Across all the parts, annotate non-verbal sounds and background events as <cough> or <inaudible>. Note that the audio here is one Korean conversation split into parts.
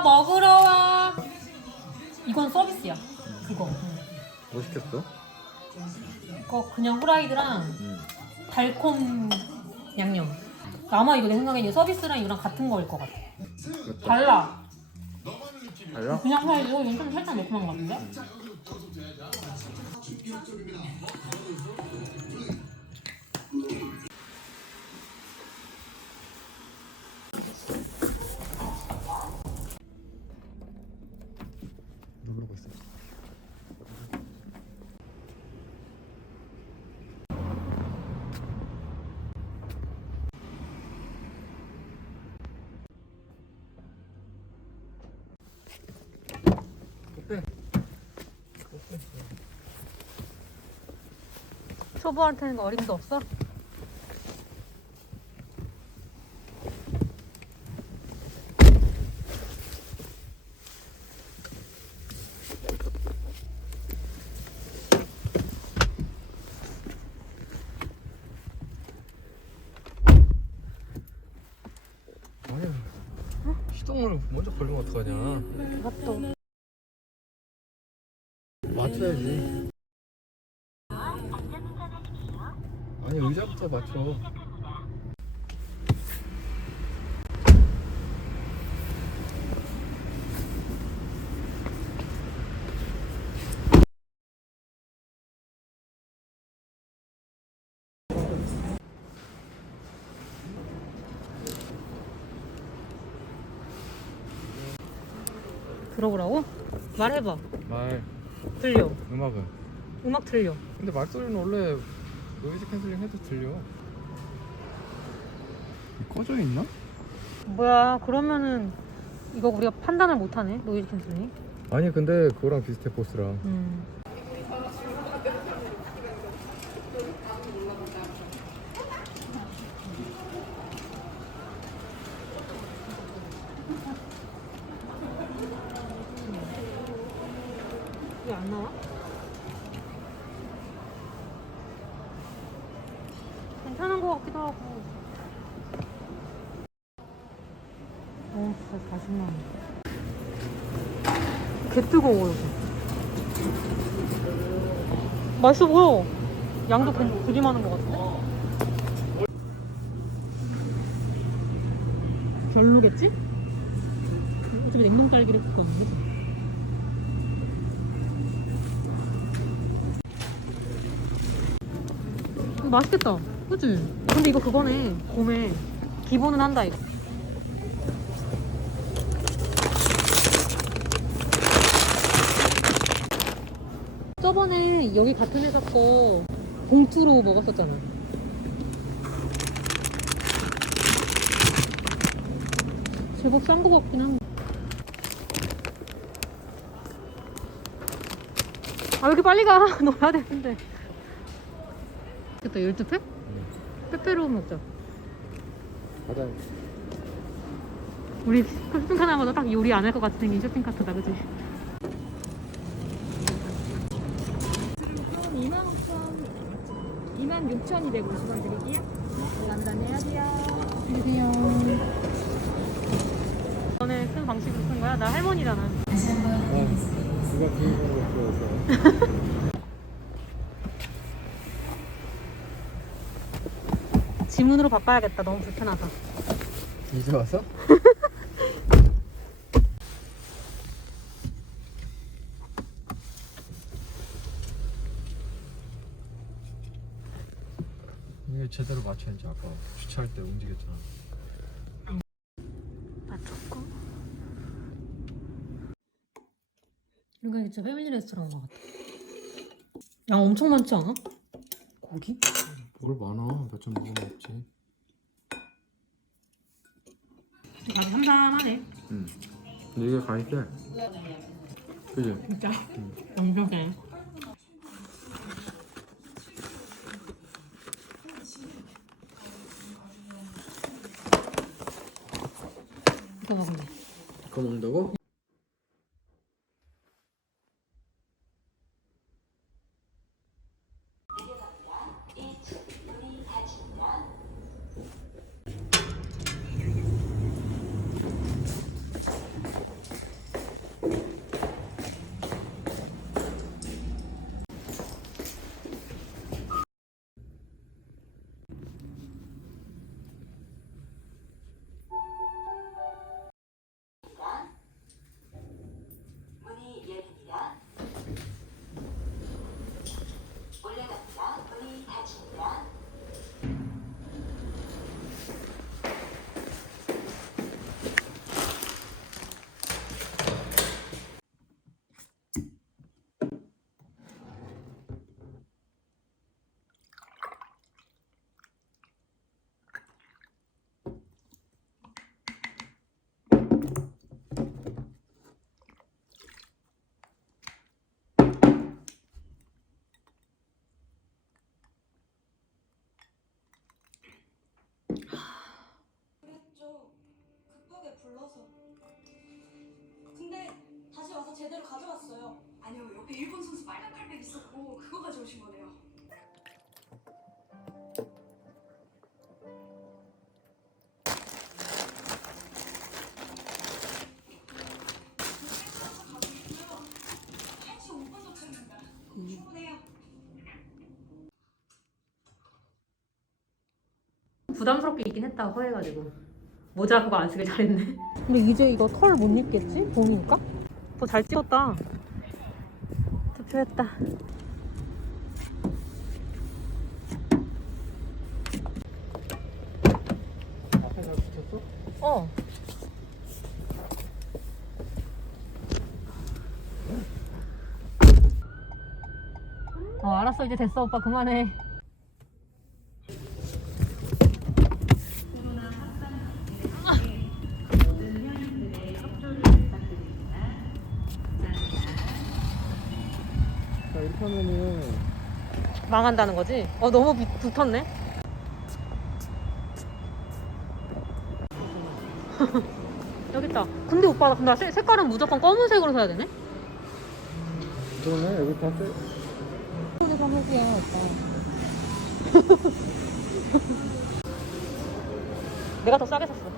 먹으러 와. 이건 서비스야. 그거. 뭐 시켰어? 그거 그냥 후라이드랑 응. 달콤 양념. 아마 이거 내 생각에 서비스랑 이거랑 같은 거일 것 같아. 맞다. 달라. 달라? 그냥 후라이드고 이건 좀 살짝 매콤한 것 같은데? 초보한테는 어림도 없어? 아니야. 시동을 먼저 걸리면 어떡하냐? 맞다. 맞춰야지. 아니 의자부터 맞춰. 들어보라고? 말해봐. 말 들려. 음악은. 음악 들려. 근데 말소리는 원래 노이즈 캔슬링 해도 들려. 꺼져 있나? 뭐야, 그러면은 이거 우리가 판단을 못하네, 노이즈 캔슬링. 아니 근데 그거랑 비슷해 보스랑. 음. 왜 안 나와? 괜찮은 것 같기도 하고. 어, 진짜 40만 원. 개 뜨거워 여기. 맛있어 보여. 양도 그- 되게 많은 것 같아. 별로겠지? 어차피 냉동 딸기를 볶았는데. 이거 맛있겠다. 그치? 근데 이거 그거네. 봄에 기본은 한다 이거. 저번에 여기 같은 회사 거 봉투로 먹었었잖아. 제법 싼 거 같긴 한데. 아, 왜 이렇게 빨리 가? <laughs> 넣어야 되는데. 됐다, 12팩? 빼빼로 먹자. 가자. 우리 쇼핑카트 하면서 딱 요리 안 할 것 같이 생긴 쇼핑카트다, 그치? 26,250원 드릴게요. 감사합니다. 안녕하세요. 너네 쓴 방식으로 쓴 거야? 나 할머니잖아. 어, 누가 비밀번호 들어오 <laughs> 세요? 지문으로 바꿔야겠다. 너무 불편하다. 이제 와서? <laughs> 이게 제대로 맞춰야지 아까 주차할 때 움직였잖아 맞췄고. 이거 진짜 패밀리 레스토랑 것 같아. 양 엄청 많지 않아? 고기? 뭘 많아 먹으면 없지 아주 삼삼하네. 응 근데 이게 간이 세 그지? 진짜. 엄청 세. 이거 먹을래. 그거 먹는다고? 불러서. 근데 다시 와서 제대로 가져왔어요. 아니요, 옆에 일본 선수 빨간 칼백 있었고 그거 가져오신 거네요. 한시 5분 도착입니다. 충분해요. 부담스럽게 입긴 했다 후회해가지고 모자 그거 안 쓰길 잘했네 <laughs> 근데 이제 이거 털 못 입겠지? 봄이니까? 더 잘 찍었다 투표했다 앞에 잘 붙였어? 어 어, 알았어 이제 됐어 오빠 그만해 자 이렇게 하면은 망한다는 거지? 어 너무 비- 붙었네. <laughs> 여기 있다. 근데 오빠 나 색, 색깔은 무조건 검은색으로 사야 되네? 그러네 여기 다 세. 근데 검은색이야 오빠. 내가 더 싸게 샀어.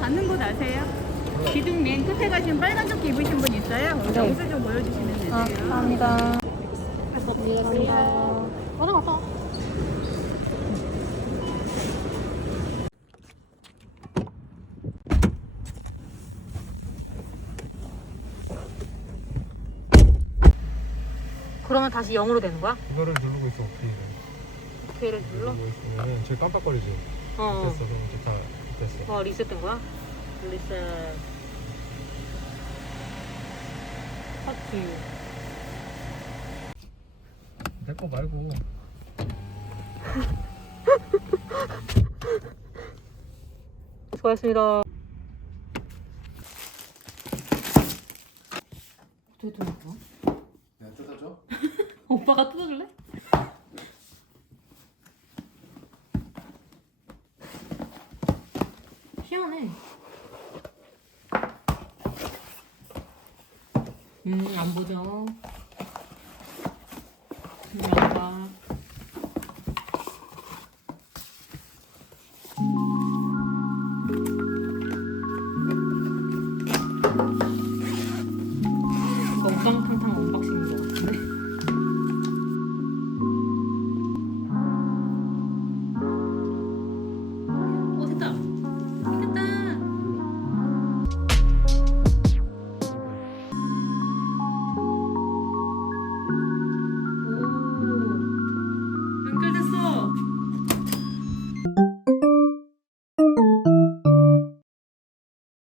받는 곳 아세요? 기둥 맨 끝에 가신 빨간 조끼 입으신 분 있어요? 네. 옷을 좀 보여주시면 되세요. 아, 감사합니다. 감사합니다. 가자 가자. 그러면 다시 0으로 되는 거야? 이거를 누르고 있어 오케이. 오케이를 눌러? 누르고 있으면은 제일 깜빡거리죠. 어. 됐어 그럼 이제 다 됐어. 와 리셋된 거야? 리셋. 하트. 내 거 말고. <laughs> 수고하셨습니다. 어떻게 거야? 내가 뜯어줘? <laughs> 오빠가 뜯어줄래? 희한해. 보죠. 양파. 이거 우당탕탕 언박싱인 거